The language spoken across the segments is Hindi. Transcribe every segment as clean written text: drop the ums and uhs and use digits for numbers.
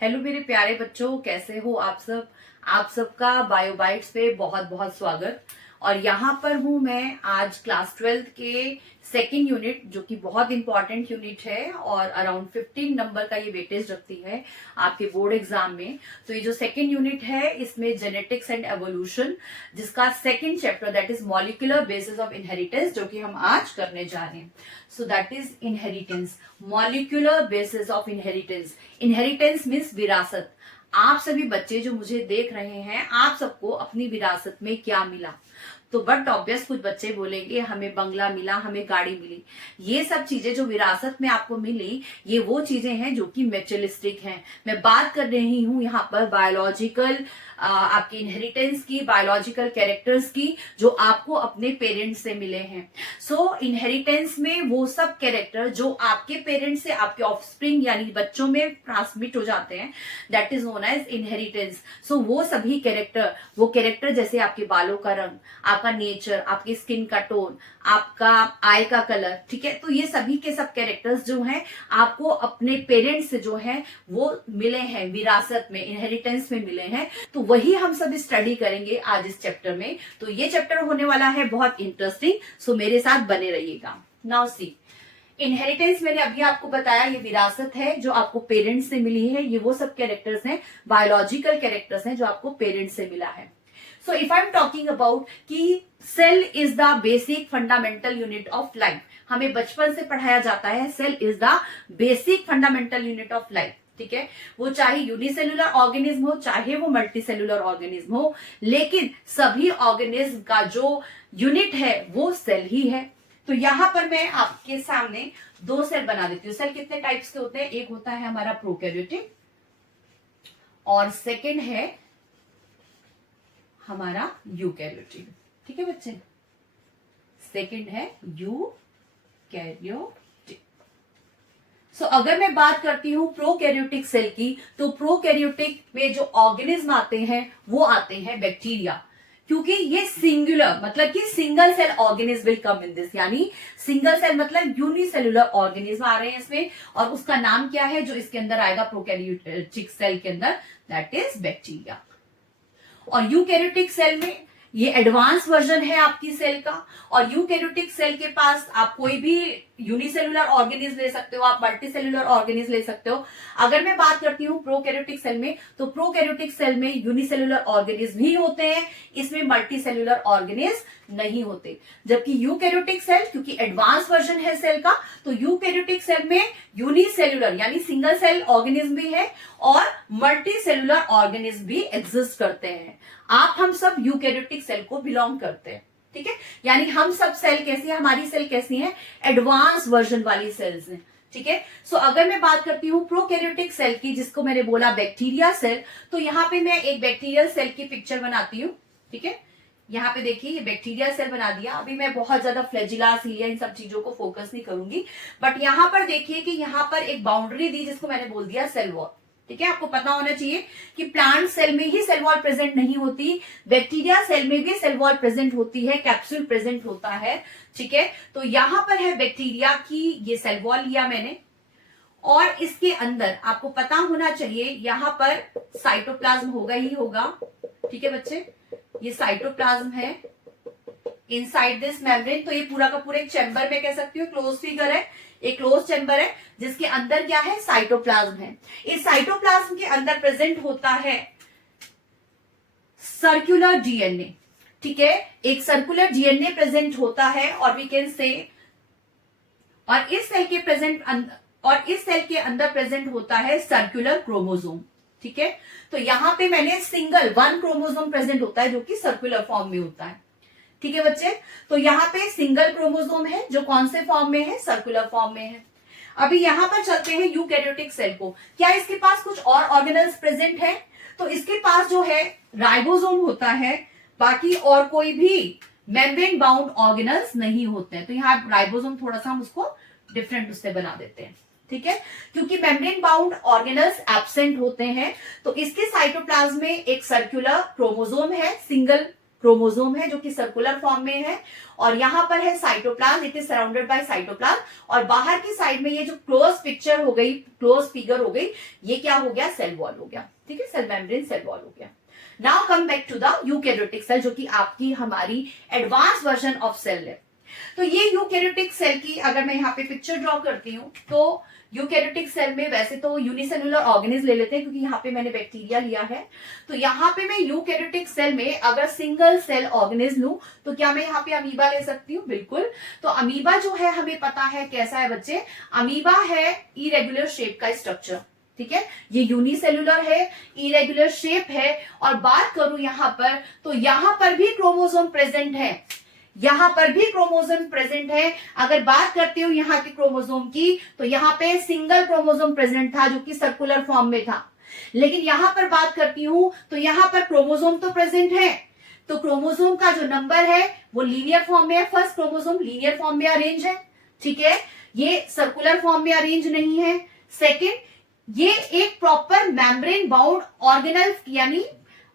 हेलो मेरे प्यारे बच्चों, कैसे हो आप सब। आप सबका बायोबाइट्स पे बहुत बहुत स्वागत। और यहाँ पर हूँ मैं आज क्लास 12th के सेकेंड यूनिट, जो कि बहुत इंपॉर्टेंट यूनिट है और अराउंड 15 नंबर का ये वेटेज रखती है आपके बोर्ड एग्जाम में। तो ये जो सेकेंड यूनिट है इसमें जेनेटिक्स एंड एवोल्यूशन, जिसका second chapter that is molecular basis of inheritance, जो कि हम आज करने जा रहे हैं। So that is inheritance, molecular basis of inheritance. Inheritance means विरासत। आप सभी बच्चे जो मुझे देख रहे हैं, आप सबको अपनी विरासत में क्या मिला। तो बट ऑब्वियस कुछ बच्चे बोलेंगे हमें बंगला मिला, हमें गाड़ी मिली। ये सब चीजें जो विरासत में आपको मिली, ये वो चीजें हैं जो कि मेटेरियलिस्टिक हैं। मैं बात कर रही हूं यहाँ पर बायोलॉजिकल आपकी इनहेरिटेंस की, बायोलॉजिकल कैरेक्टर्स की, जो आपको अपने पेरेंट्स से मिले हैं। सो इनहेरिटेंस में वो सब कैरेक्टर जो आपके पेरेंट्स से आपके ऑफस्प्रिंग यानी बच्चों में ट्रांसमिट हो जाते हैं, that is known as inheritance. So वो सभी कैरेक्टर, वो कैरेक्टर जैसे आपके बालों का रंग, आपका नेचर, आपकी स्किन का टोन, आपका आई का कलर, ठीक है। तो ये सभी के सब कैरेक्टर्स जो हैं आपको अपने पेरेंट्स से जो है वो मिले हैं, विरासत में, इनहेरिटेंस में मिले हैं। तो वही हम सब स्टडी करेंगे आज इस चैप्टर में। तो ये चैप्टर होने वाला है बहुत इंटरेस्टिंग, सो मेरे साथ बने रहिएगा। नाउ सी, इनहेरिटेंस मैंने अभी आपको बताया, ये विरासत है जो आपको पेरेंट्स से मिली है। ये वो सब कैरेक्टर्स हैं, बायोलॉजिकल कैरेक्टर्स हैं जो आपको पेरेंट्स से मिला है। So if I am talking about कि cell is the basic fundamental unit of life, हमें बचपन से पढ़ाया जाता है cell is the basic fundamental unit of life, ठीक है। वो चाहे यूनिसेलुलर ऑर्गेनिज्म हो, चाहे वो मल्टीसेलुलर ऑर्गेनिज्म हो, लेकिन सभी ऑर्गेनिज्म का जो यूनिट है वो सेल ही है। तो यहां पर मैं आपके सामने दो सेल बना देती हूँ। सेल कितने टाइप्स के होते हैं? एक होता है हमारा प्रोकैरियोटिक और सेकेंड है हमारा यूकैरियोटिक, ठीक है बच्चे। सेकेंड है यूकैरियोटिक। सो अगर मैं बात करती हूं प्रोकैरियोटिक सेल की, तो प्रोकैरियोटिक में जो ऑर्गेनिज्म आते हैं वो आते हैं बैक्टीरिया, क्योंकि ये सिंगुलर मतलब कि single cell organism will come in this, यानी सिंगल सेल मतलब यूनिसेलुलर ऑर्गेनिज्म आ रहे हैं इसमें। और उसका नाम क्या है जो इसके अंदर आएगा प्रोकैरियोटिक सेल के अंदर? That is bacteria. और यूकैरियोटिक सेल में ये एडवांस वर्जन है आपकी सेल का। और यूकैरियोटिक सेल के पास आप कोई भी यूनिसेलुलर ऑर्गेनिज्म ले सकते हो, आप मल्टीसेलुलर ऑर्गेनिज्म ले सकते हो। अगर मैं बात करती हूँ प्रोकैरियोटिक सेल में, तो प्रोकैरियोटिक सेल में यूनिसेलुलर ऑर्गेनिज्म ही होते हैं, इसमें मल्टीसेलुलर ऑर्गेनिज्म नहीं होते। जबकि यूकैरियोटिक सेल, क्योंकि एडवांस वर्जन है सेल का, तो यूकैरियोटिक सेल में यूनिसेलुलर यानी सिंगल सेल ऑर्गेनिज्म भी है और मल्टीसेलुलर ऑर्गेनिज्म भी एग्जिस्ट करते हैं। आप हम सब यूकैरियोटिक सेल को बिलोंग करते हैं, ठीक है। यानी हम सब सेल कैसी है, हमारी सेल कैसी है? एडवांस वर्जन वाली सेल्स हैं, ठीक है। सो अगर मैं बात करती हूँ प्रोकैरियोटिक सेल की, जिसको मैंने बोला बैक्टीरिया सेल, तो यहाँ पे मैं एक बैक्टीरियल सेल की पिक्चर बनाती हूँ, ठीक है। यहाँ पे देखिए ये बैक्टीरिया सेल बना दिया। अभी मैं बहुत ज्यादा फ्लैजिला, सीलिया, इन सब चीजों को फोकस नहीं करूंगी, बट यहाँ पर देखिए कि यहाँ पर एक बाउंड्री दी जिसको मैंने बोल दिया सेल वॉल, ठीक है। आपको पता होना चाहिए कि प्लांट सेल में ही सेल वॉल प्रेजेंट नहीं होती, बैक्टीरिया सेल में भी सेल वॉल प्रेजेंट होती है, कैप्सूल प्रेजेंट होता है, ठीक है। तो यहां पर है बैक्टीरिया की ये सेल वॉल लिया मैंने, और इसके अंदर आपको पता होना चाहिए यहां पर साइटोप्लाज्म होगा ही होगा, ठीक है बच्चे। ये साइटोप्लाज्म है इनसाइड दिस मेम्ब्रेन। तो ये पूरा का पूरा एक चैम्बर में कह सकती हूँ, क्लोज फिगर है, एक क्लोज चैम्बर है जिसके अंदर क्या है? साइटोप्लाज्म है। इस साइटोप्लाज्म के अंदर प्रेजेंट होता है सर्कुलर डीएनए, ठीक है। एक सर्कुलर डीएनए प्रेजेंट होता है, और वी कैन से, और इस सेल के अंदर प्रेजेंट होता है सर्कुलर क्रोमोसोम, ठीक है। तो यहां पे मैंने सिंगल वन क्रोमोसोम प्रेजेंट होता है जो कि सर्कुलर फॉर्म में होता है, ठीक है बच्चे। तो यहाँ पे सिंगल क्रोमोसोम है जो कौन से फॉर्म में है? सर्कुलर फॉर्म में है। अभी यहां पर चलते हैं यूकैरियोटिक सेल को। क्या इसके पास कुछ और ऑर्गेनल्स प्रेजेंट है? तो इसके पास जो है राइबोसोम होता है, बाकी और कोई भी मेम्ब्रेन बाउंड ऑर्गेनल्स नहीं होते हैं। तो यहाँ राइबोसोम थोड़ा सा हम उसको डिफरेंट उससे बना देते हैं, ठीक है, क्योंकि मेम्ब्रेन बाउंड ऑर्गेनल्स एब्सेंट होते हैं। तो इसके साइटोप्लाज्म में एक सर्कुलर क्रोमोसोम है, सिंगल क्रोमोसोम है जो कि सर्कुलर फॉर्म में है, और यहां पर है cytoplasm, it is surrounded by cytoplasm, और बाहर की साइड में ये जो क्लोज पिक्चर हो गई, क्लोज फिगर हो गई, ये क्या हो गया, सेल वॉल हो गया, ठीक है, सेल मेम्ब्रेन सेल वॉल हो गया। Now come back to the eukaryotic cell, जो कि आपकी हमारी एडवांस वर्जन ऑफ सेल है। तो ये यूकैरियोटिक सेल की अगर मैं यहाँ पे पिक्चर ड्रॉ करती हूँ, तो यूकैरियोटिक सेल में वैसे तो यूनिसेलुलर ऑर्गेनिज्म ले लेते हैं, क्योंकि यहाँ पे मैंने बैक्टीरिया लिया है। तो यहाँ पे मैं यूकैरियोटिक सेल में अगर सिंगल सेल ऑर्गेनिज्म लूं, तो क्या मैं यहाँ पे अमीबा ले सकती हूँ? बिल्कुल। तो अमीबा जो है हमें पता है कैसा है बच्चे, अमीबा है इरेगुलर शेप का स्ट्रक्चर, ठीक है, ये यूनिसेलुलर है, इरेगुलर शेप है, और बात करूं यहां पर, तो यहां पर भी क्रोमोसोम प्रेजेंट है, यहां पर भी क्रोमोसोम प्रेजेंट है। अगर बात करती हूँ यहाँ के क्रोमोसोम की, तो यहाँ पे सिंगल क्रोमोसोम प्रेजेंट था जो कि सर्कुलर फॉर्म में था, लेकिन यहां पर बात करती हूं तो यहां पर क्रोमोसोम तो प्रेजेंट है, तो क्रोमोसोम का जो नंबर है वो लीनियर फॉर्म में है, फर्स्ट क्रोमोसोम लीनियर फॉर्म में अरेंज है, ठीक है, ये सर्कुलर फॉर्म में अरेंज नहीं है। सेकेंड, ये एक प्रॉपर मेम्ब्रेन बाउंड ऑर्गेनल यानी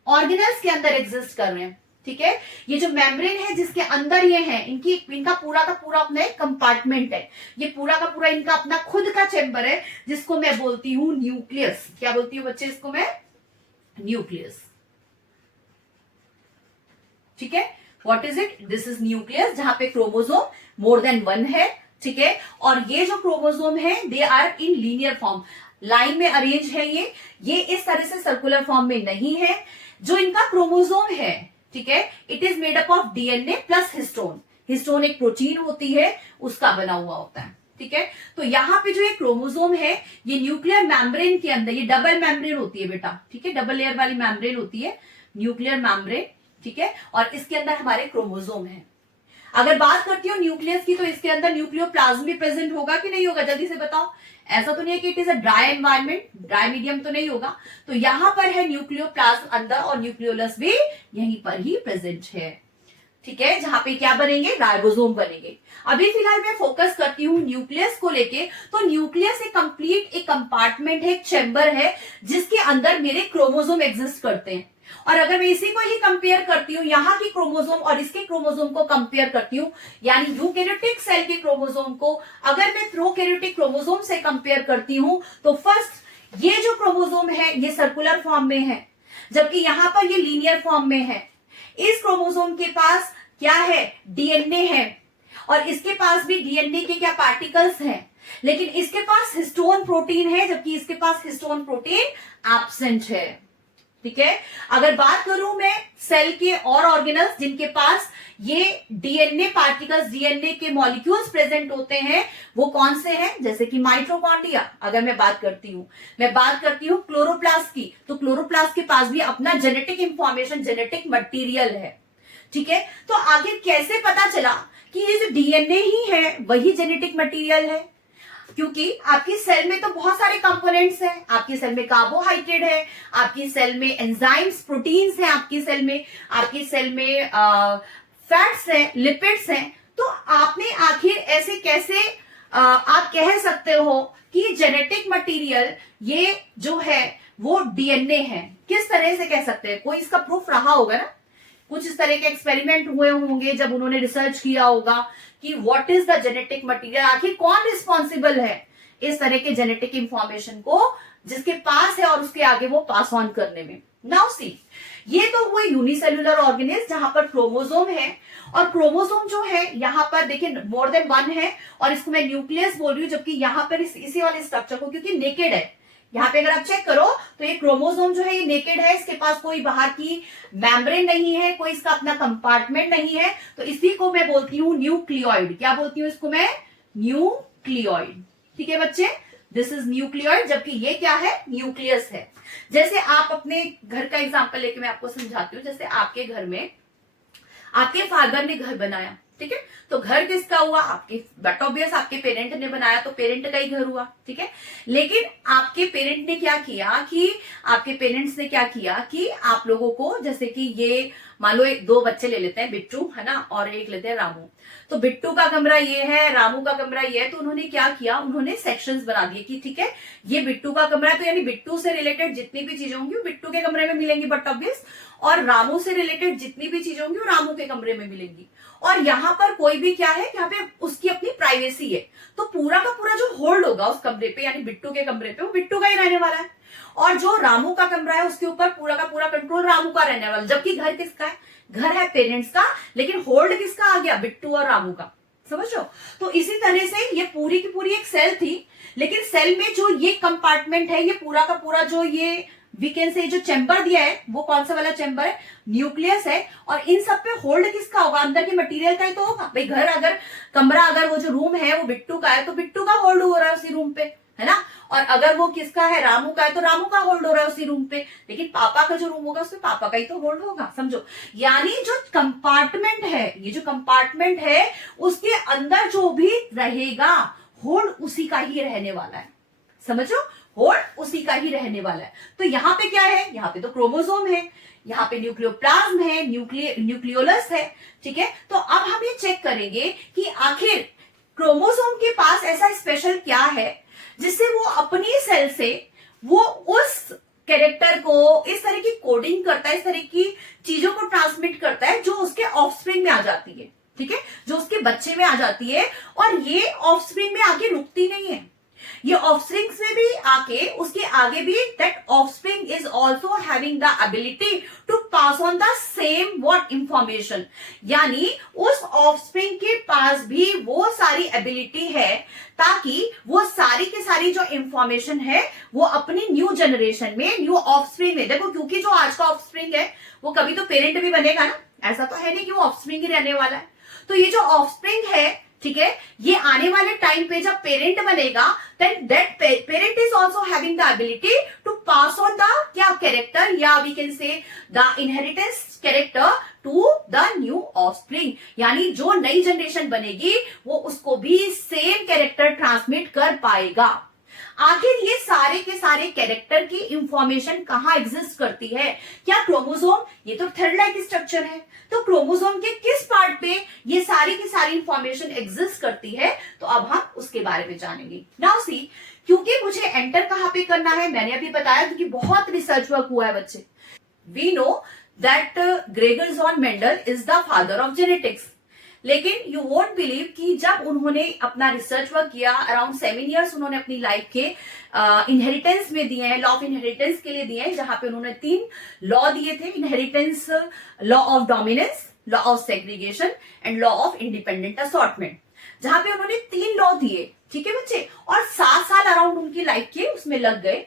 ऑर्गेनल्स के अंदर एग्जिस्ट कर रहे हैं, ठीक है, ये जो मेम्ब्रेन है जिसके अंदर ये है, इनका पूरा का पूरा अपना एक कंपार्टमेंट है, ये पूरा का पूरा इनका अपना खुद का चैम्बर है, जिसको मैं बोलती हूं न्यूक्लियस। क्या बोलती हूँ बच्चे इसको मैं? न्यूक्लियस, ठीक है, what is it? This is nucleus, जहां पे क्रोमोसोम मोर देन वन है, ठीक है, और ये जो क्रोमोसोम है they are in linear form, line में अरेंज है, ये इस तरह से सर्कुलर फॉर्म में नहीं है। जो इनका क्रोमोसोम है, ठीक है, it is made up of DNA plus histone, histone एक प्रोटीन होती है, उसका बना हुआ होता है, ठीक है। तो यहाँ पे जो ये क्रोमोसोम है, ये न्यूक्लियर मेम्ब्रेन के अंदर, ये डबल मेम्ब्रेन होती है बेटा, ठीक है, डबल लेयर वाली मेम्ब्रेन होती है, न्यूक्लियर मेम्ब्रेन, ठीक है, और इसके अंदर हमारे क्रोमोसोम है। अगर बात करती हूँ न्यूक्लियस की, तो इसके अंदर न्यूक्लियोप्लाज्म भी प्रेजेंट होगा कि नहीं होगा? जल्दी से बताओ। ऐसा तो नहीं है कि it is a dry environment, dry medium तो नहीं होगा, तो यहां पर है न्यूक्लियोप्लाज्म अंदर, और न्यूक्लियोलस भी यहीं पर ही प्रेजेंट है, ठीक है, जहां पे क्या बनेंगे? राइबोसोम बनेंगे। अभी फिलहाल मैं फोकस करती हूँ न्यूक्लियस को लेके, तो न्यूक्लियस एक कंप्लीट एक कंपार्टमेंट है, एक चैम्बर है, जिसके अंदर मेरे क्रोमोसोम एग्जिस्ट करते हैं। और अगर मैं इसी को ही कंपेयर करती हूँ, यहाँ की क्रोमोसोम और इसके क्रोमोसोम को कंपेयर करती हूँ, यानी यूकैरियोटिक सेल के क्रोमोसोम को अगर मैं प्रोकैरियोटिक क्रोमोसोम से कंपेयर करती हूँ, तो फर्स्ट ये जो क्रोमोसोम है ये सर्कुलर फॉर्म में है, जबकि यहां पर ये लीनियर फॉर्म में है। इस क्रोमोसोम के पास क्या है? डीएनए है, और इसके पास भी डीएनए के क्या पार्टिकल्स हैं, लेकिन इसके पास हिस्टोन प्रोटीन है, जबकि इसके पास हिस्टोन प्रोटीन एब्सेंट है, ठीक है। अगर बात करूं मैं सेल के और ऑर्गेनल्स जिनके पास ये डीएनए पार्टिकल्स, डीएनए के मॉलिक्यूल्स प्रेजेंट होते हैं, वो कौन से हैं? जैसे कि माइटोकॉन्ड्रिया, अगर मैं बात करती हूं क्लोरोप्लास्ट की, तो क्लोरोप्लास्ट के पास भी अपना जेनेटिक इंफॉर्मेशन, जेनेटिक मटेरियल है, ठीक है। तो आगे कैसे पता चला कि ये जो डीएनए ही है वही जेनेटिक मटेरियल है? क्योंकि आपकी सेल में तो बहुत सारे कंपोनेंट्स हैं, आपकी सेल में कार्बोहाइड्रेट है, आपकी सेल में एंजाइम्स, प्रोटीन्स हैं, आपकी सेल में फैट्स हैं, लिपिड्स हैं, तो आपने आखिर ऐसे कैसे आप कह सकते हो कि जेनेटिक मटेरियल ये जो है वो डीएनए है? किस तरह से कह सकते हैं? कोई इसका प्रूफ रहा होगा ना, कुछ इस तरह के एक्सपेरिमेंट हुए होंगे जब उन्होंने रिसर्च किया होगा कि what is the genetic material, आखिर कौन रिस्पॉन्सिबल है इस तरह के जेनेटिक इंफॉर्मेशन को जिसके पास है और उसके आगे वो पास ऑन करने में। नाउ सी, ये तो हुए यूनिसेलुलर ऑर्गेनिज्म जहां पर क्रोमोसोम है, और क्रोमोसोम जो है यहाँ पर देखिए मोर देन वन है, और इसको मैं न्यूक्लियस बोल रही हूँ, जबकि यहाँ पर इसी वाले स्ट्रक्चर को, क्योंकि नेकेड है, यहाँ पे अगर आप चेक करो तो ये क्रोमोसोम जो है ये नेकेड है, इसके पास कोई बाहर की मेम्ब्रेन नहीं है, कोई इसका अपना कंपार्टमेंट नहीं है, तो इसी को मैं बोलती हूँ न्यूक्लियोइड। क्या बोलती हूँ इसको मैं? न्यूक्लियोइड, ठीक है बच्चे, दिस इज न्यूक्लियोइड, जबकि ये क्या है? न्यूक्लियस है। जैसे आप अपने घर का एग्जांपल लेके मैं आपको समझाती हूँ, जैसे आपके घर में आपके फादर ने घर बनाया, ठीक है, तो घर किसका हुआ? आपके, बट ऑब्वियस आपके पेरेंट ने बनाया तो पेरेंट का ही घर हुआ, ठीक है। लेकिन आपके पेरेंट्स ने क्या किया कि आप लोगों को, जैसे कि ये मान लो एक 2 बच्चे ले लेते हैं, बिट्टू है ना, और एक लेते हैं रामू। तो बिट्टू का कमरा ये है, रामू का कमरा ये है। तो उन्होंने क्या किया, उन्होंने सेक्शंस बना दिए कि ठीक है ये बिट्टू का कमरा है, तो यानी बिट्टू से रिलेटेड जितनी भी चीजें होंगी वो बिट्टू के कमरे में मिलेंगी बट ऑब्वियस, और रामू से रिलेटेड जितनी भी चीजें होंगी वो रामू के कमरे में मिलेंगी। और यहाँ पर कोई भी क्या है, यहाँ पे उसकी अपनी प्राइवेसी है। तो पूरा का पूरा जो होल्ड होगा उस कमरे पे यानी बिट्टू के कमरे पे, वो बिट्टू का ही रहने वाला है। और जो रामू का कमरा है उसके ऊपर पूरा का पूरा कंट्रोल रामू का रहने वाला। जबकि घर किसका है, घर है पेरेंट्स का, लेकिन होल्ड किसका आ गया, बिट्टू और रामू का। समझ लो। तो इसी तरह से ये पूरी की पूरी एक सेल थी, लेकिन सेल में जो ये कंपार्टमेंट है, ये पूरा का पूरा जो ये वी कैन से जो चैम्बर दिया है, वो कौन सा वाला चैम्बर है, न्यूक्लियस है। और इन सब पे होल्ड किसका होगा, अंदर के मटेरियल का ही तो होगा भाई। घर अगर कमरा अगर वो जो रूम है वो बिट्टू का है, तो बिट्टू का होल्ड हो रहा है उसी रूम पे, है ना। और अगर वो किसका है, रामू का है, तो रामू का होल्ड हो रहा है उसी रूम पे। लेकिन पापा का जो रूम होगा उसमें पापा का ही तो होल्ड होगा, समझो। यानी जो कंपार्टमेंट है, ये जो कंपार्टमेंट है उसके अंदर जो भी रहेगा होल्ड उसी का ही रहने वाला है, समझो। होल्ड उसी का ही रहने वाला है। तो यहाँ पे क्या है, यहाँ पे तो क्रोमोसोम है, यहाँ पे न्यूक्लियोप्लाज्म है, न्यूक्लियोलस है, ठीक है। तो अब हम ये चेक करेंगे कि आखिर क्रोमोसोम के पास ऐसा स्पेशल क्या है जिससे वो अपनी सेल से वो उस कैरेक्टर को इस तरह की कोडिंग करता है, इस तरह की चीजों को ट्रांसमिट करता है जो उसके ऑफस्प्रिंग में आ जाती है, ठीक है, जो उसके बच्चे में आ जाती है। और ये ऑफस्प्रिंग में आके रुकती नहीं है, ये ऑफस्प्रिंग में भी आके उसके आगे भी that offspring is also having the ability to pass on the same what information. यानी उस ऑफस्प्रिंग के पास भी वो सारी एबिलिटी है ताकि वो सारी की सारी जो इंफॉर्मेशन है वो अपनी न्यू जनरेशन में, न्यू ऑफस्प्रिंग में, देखो क्योंकि जो आज का ऑफस्प्रिंग है वो कभी तो पेरेंट भी बनेगा ना, ऐसा तो है नहीं कि वो ऑफस्प्रिंग ही रहने वाला है। तो ये जो ऑफस्प्रिंग है, ठीक है, ये आने वाले टाइम पे जब पेरेंट बनेगा then that parent is also having the ability to pass on the क्या कैरेक्टर, या we can say the inheritance character to the new offspring. यानी जो नई जनरेशन बनेगी वो उसको भी सेम कैरेक्टर ट्रांसमिट कर पाएगा। आखिर ये सारे के सारे कैरेक्टर की इंफॉर्मेशन कहां एग्जिस्ट करती है, क्या क्रोमोसोम, ये तो थ्रेड लाइक स्ट्रक्चर है, तो क्रोमोसोम के किस पार्ट पे ये सारी की सारी इंफॉर्मेशन एग्जिस्ट करती है, तो अब हम उसके बारे में जानेंगे। नाउ सी, क्योंकि मुझे एंटर कहां पे करना है मैंने अभी बताया, क्योंकि बहुत रिसर्च वर्क हुआ है बच्चे। We know that Gregor John Mendel is the father of genetics, लेकिन यू वोंट बिलीव कि जब उन्होंने अपना रिसर्च वर्क किया, अराउंड 7 इयर्स उन्होंने अपनी लाइफ के इनहेरिटेंस में दिए हैं, लॉ ऑफ इनहेरिटेंस के लिए दिए हैं, जहां पे उन्होंने 3 लॉ दिए थे, inheritance, law of dominance, law of segregation and law of independent assortment, जहां पे उन्होंने 3 लॉ दिए, ठीक है बच्चे। और 7 साल अराउंड उनकी लाइफ के उसमें लग गए।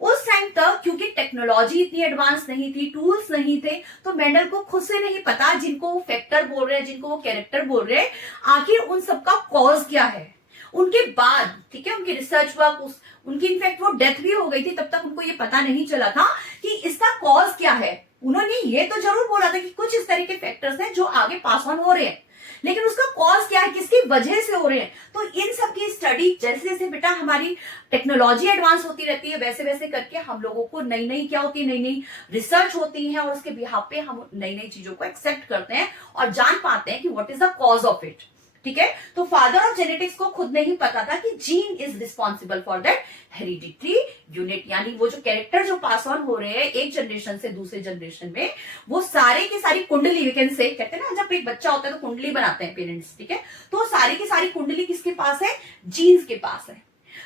उस टाइम तक क्योंकि टेक्नोलॉजी इतनी एडवांस नहीं थी, टूल्स नहीं थे, तो मेंडल को खुद से नहीं पता जिनको वो फैक्टर बोल रहे हैं, जिनको वो कैरेक्टर बोल रहे हैं, आखिर उन सबका कॉज क्या है। उनके बाद, ठीक है, उनकी रिसर्च वर्क, उनकी इनफैक्ट वो डेथ भी हो गई थी, तब तक उनको ये पता नहीं चला था कि इसका कॉज क्या है। उन्होंने ये तो जरूर बोला था कि कुछ इस तरह के फैक्टर्स हैं जो आगे पास ऑन हो रहे हैं, लेकिन उसका कॉज क्या है, किसकी वजह से हो रहे हैं। तो इन सब की स्टडी जैसे जैसे बेटा हमारी टेक्नोलॉजी एडवांस होती रहती है, वैसे वैसे करके हम लोगों को नई नई क्या होती है, नई नई रिसर्च होती है, और उसके बिहाफ पे हम नई नई चीजों को एक्सेप्ट करते हैं और जान पाते हैं कि what is the cause of it, ठीक है। तो फादर ऑफ जेनेटिक्स को खुद नहीं पता था कि gene is responsible for that hereditary unit, यानी वो जो कैरेक्टर जो पास ऑन हो रहे हैं एक जनरेशन से दूसरे जनरेशन में, वो सारे की सारी कुंडली, वी कैन से, कहते हैं ना जब एक बच्चा होता है तो कुंडली बनाते हैं पेरेंट्स, ठीक है, तो सारी की सारी कुंडली किसके पास है, जीन्स के पास है।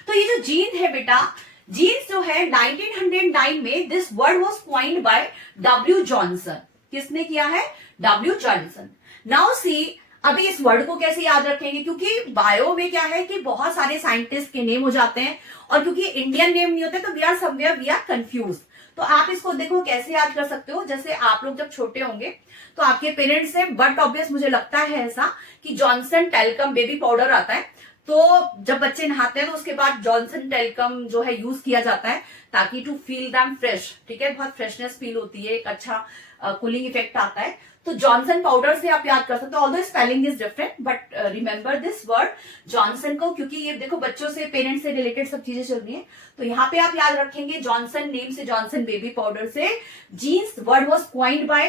तो ये जो जीन है बेटा, जीन्स जो है 1909 में this word was coined by W Johnson. किसने किया है, डब्ल्यू जॉनसन। नाउ सी, अभी इस वर्ड को कैसे याद रखेंगे, क्योंकि बायो में क्या है कि बहुत सारे साइंटिस्ट के नेम हो जाते हैं, और क्योंकि इंडियन नेम नहीं होते तो we are somewhere we are confuse. तो आप इसको देखो कैसे याद कर सकते हो, जैसे आप लोग जब छोटे होंगे तो आपके पेरेंट्स से, बट ऑब्वियस मुझे लगता है ऐसा कि जॉनसन टेल्कम बेबी पाउडर आता है, तो जब बच्चे नहाते हैं तो उसके बाद जॉनसन टेल्कम जो है यूज किया जाता है ताकि टू फील दैम फ्रेश, ठीक है, बहुत फ्रेशनेस फील होती है, एक अच्छा कूलिंग इफेक्ट आता है। तो जॉनसन पाउडर से आप याद कर सकते हो, although spelling is different, but remember this word Johnson को, क्योंकि ये देखो बच्चों से, पेरेंट्स से रिलेटेड सब चीजें चल रही हैं, तो यहाँ पे आप याद रखेंगे जॉनसन नेम से, जॉनसन बेबी पाउडर से। Genes word was coined by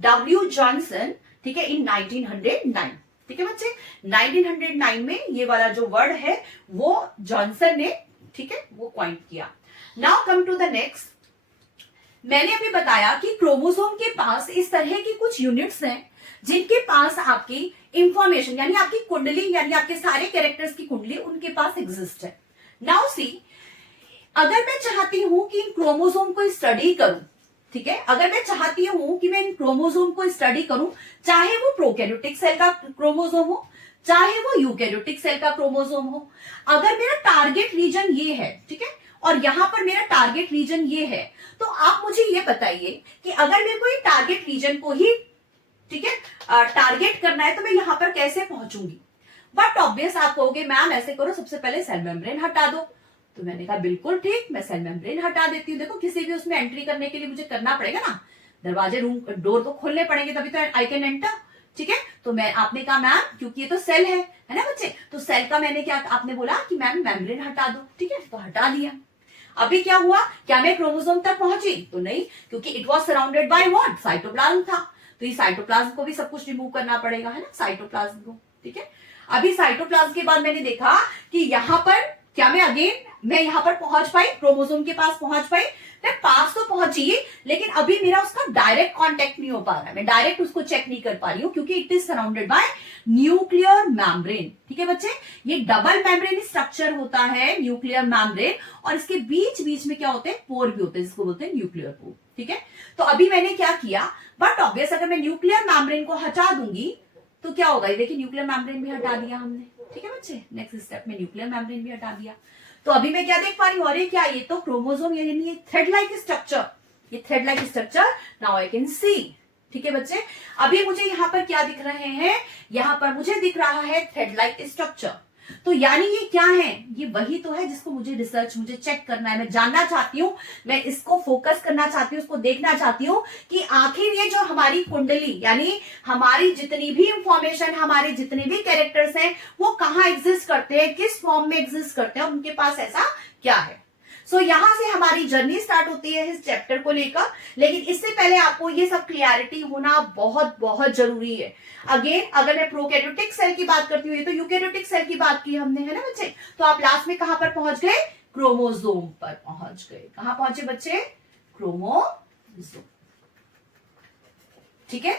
W Johnson, ठीक है, इन 1909, ठीक है बच्चे, 1909 में ये वाला जो वर्ड है वो जॉनसन ने, ठीक है, वो कॉइन किया। Now come to the next. मैंने अभी बताया कि क्रोमोसोम के पास इस तरह की कुछ यूनिट्स हैं जिनके पास आपकी इंफॉर्मेशन यानी आपकी कुंडली यानी आपके सारे कैरेक्टर्स की कुंडली उनके पास एग्जिस्ट है। नाउ सी, अगर मैं चाहती हूं कि इन क्रोमोसोम को स्टडी करूं, ठीक है, अगर मैं चाहती हूं कि मैं इन क्रोमोसोम को स्टडी करूं, चाहे वो प्रोकैरियोटिक सेल का क्रोमोसोम हो चाहे वो यूकैरियोटिक सेल का क्रोमोसोम हो, अगर मेरा टारगेट रीजन ये है, ठीक है, और यहां पर मेरा टारगेट रीजन ये है, तो आप मुझे ये बताइए कि अगर मेरे को ये टारगेट रीजन को ही, ठीक है, टारगेट करना है तो मैं यहां पर कैसे पहुंचूंगी। बट ऑब्वियस आप कहोगे मैम ऐसे करो, सबसे पहले सेल मेम्ब्रेन हटा दो। तो मैंने कहा बिल्कुल ठीक, मैं सेल मेम्ब्रेन हटा देती हूँ। देखो किसी भी उसमें एंट्री करने के लिए मुझे करना पड़ेगा ना, दरवाजे रूम डोर तो खोलने पड़ेंगे तभी तो आई कैन एंटर, ठीक है। तो मैं आपने कहा मैम क्योंकि ये तो सेल है ना बच्चे, तो सेल का मैंने क्या, आपने बोला कि मैम मेम्ब्रेन हटा दो, ठीक है, तो हटा दिया। अभी क्या हुआ, क्या मैं क्रोमोसोम तक पहुंची? तो नहीं, क्योंकि it was surrounded by what, cytoplasm था। तो ये साइटोप्लाज्म को भी सब कुछ रिमूव करना पड़ेगा, है ना, साइटोप्लाज्म को, ठीक है। अभी साइटोप्लाज्म के बाद मैंने देखा कि यहां पर क्या मैं यहां पर पहुंच पाई, क्रोमोसोम के पास पहुंच पाई, मैं पास तो पहुंची, लेकिन अभी मेरा उसका डायरेक्ट कांटेक्ट नहीं हो पा रहा है, मैं डायरेक्ट उसको चेक नहीं कर पा रही हूं क्योंकि it is surrounded by nuclear membrane, ठीक है बच्चे। ये डबल मेम्ब्रेन स्ट्रक्चर होता है न्यूक्लियर मेम्ब्रेन, और इसके बीच बीच में क्या होते हैं, पोर भी होते हैं, जिसको बोलते हैं न्यूक्लियर पोर, ठीक है। तो अभी मैंने क्या किया, बट ऑब्वियस अगर मैं न्यूक्लियर मेम्ब्रेन को हटा दूंगी तो क्या होगा, देखिए न्यूक्लियर मेम्ब्रेन भी हटा दिया हमने, ठीक है बच्चे। नेक्स्ट स्टेप में न्यूक्लियर मेम्ब्रेन भी हटा दिया। तो अभी मैं क्या देख पा रही हूँ, अरे क्या ये तो क्रोमोसोम यानी ये थ्रेड लाइक स्ट्रक्चर, ये thread like structure now I can see, ठीक है बच्चे। अभी मुझे यहाँ पर क्या दिख रहे हैं, यहाँ पर मुझे दिख रहा है थ्रेड लाइक स्ट्रक्चर। तो यानी ये क्या है, ये वही तो है जिसको मुझे रिसर्च, मुझे चेक करना है, मैं जानना चाहती हूँ, मैं इसको फोकस करना चाहती हूँ, उसको देखना चाहती हूँ कि आखिर ये जो हमारी कुंडली यानी हमारी जितनी भी इंफॉर्मेशन, हमारे जितने भी कैरेक्टर्स हैं वो कहाँ एग्जिस्ट करते हैं, किस फॉर्म में एग्जिस्ट करते हैं, उनके पास ऐसा क्या है। सो यहां से हमारी जर्नी स्टार्ट होती है इस चैप्टर को लेकर, लेकिन इससे पहले आपको ये सब क्लियरिटी होना बहुत बहुत जरूरी है। अगेन अगर मैं प्रोकैरियोटिक सेल की बात करती हूँ, ये तो यूकैरियोटिक सेल की बात की हमने, है ना बच्चे। तो आप लास्ट में कहां पर पहुंच गए, क्रोमोसोम पर पहुंच गए। कहां पहुंचे बच्चे, क्रोमोसोम, ठीक है।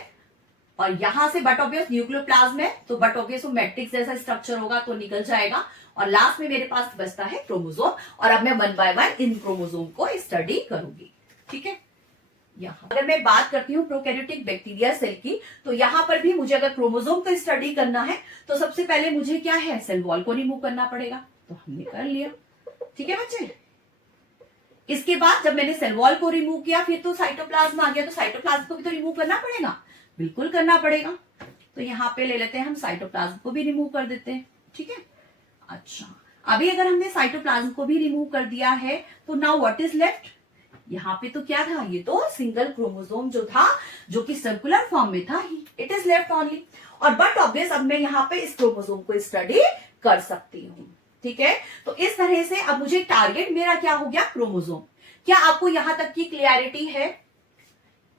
और यहां से बट ऑब्वियस न्यूक्लियोप्लाज्म है, तो बट ऑब्वियस मैट्रिक्स जैसा स्ट्रक्चर होगा तो निकल जाएगा, और लास्ट में मेरे पास बचता है क्रोमोसोम। और अब मैं one by one in chromosome को स्टडी करूंगी, ठीक है। यहाँ अगर मैं बात करती हूँ प्रोकैरियोटिक बैक्टीरिया सेल की, तो यहां पर भी मुझे अगर क्रोमोसोम को स्टडी करना है तो सबसे पहले मुझे क्या है, सेल वॉल को रिमूव करना पड़ेगा। तो हमने कर लिया, ठीक है बच्चे। इसके बाद जब मैंने सेल वॉल को रिमूव किया, फिर तो साइटोप्लाज्म आ गया, तो साइटोप्लाज्म को भी तो रिमूव करना पड़ेगा, बिल्कुल करना पड़ेगा। तो यहाँ पे ले लेते हैं हम साइटोप्लाज्म को भी रिमूव कर देते हैं, ठीक है। अच्छा, अभी अगर हमने साइटोप्लाज्म को भी रिमूव कर दिया है तो नाउ व्हाट इज लेफ्ट, यहाँ पे तो क्या था, ये तो सिंगल क्रोमोसोम जो था, जो कि सर्कुलर फॉर्म में था ही, इट इज लेफ्ट ओनली। और बट ऑब्वियस अब मैं यहाँ पे इस क्रोमोसोम को स्टडी कर सकती हूँ, ठीक है। तो इस तरह से अब मुझे टारगेट मेरा क्या हो गया, क्रोमोसोम। क्या आपको यहां तक की क्लियरिटी है,